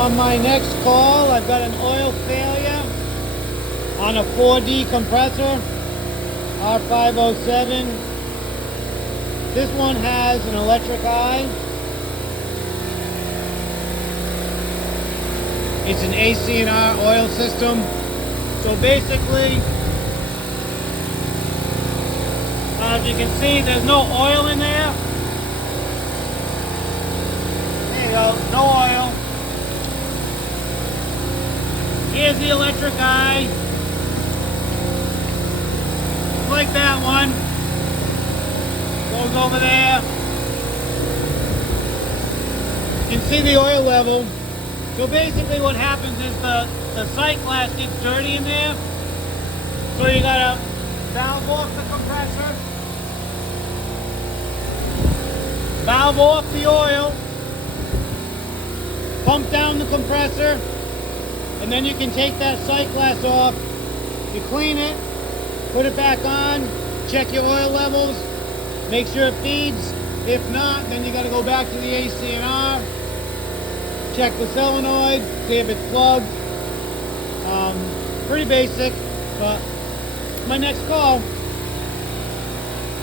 On my next call, I've got an oil failure on a 4D compressor, R507. This one has an electric eye. It's an AC&R oil system. So basically, as you can see, there's no oil in there. There you go, no oil. Here's the electric eye. Like that one. Goes over there. You can see the oil level. So basically what happens is the sight glass gets dirty in there. So you gotta valve off the compressor. Valve off the oil. Pump down the compressor. And then you can take that sight glass off. You clean it. Put it back on. Check your oil levels. Make sure it feeds. If not, then you gotta go back to the AC&R. Check the solenoid, see if it's plugged. Pretty basic, but my next call.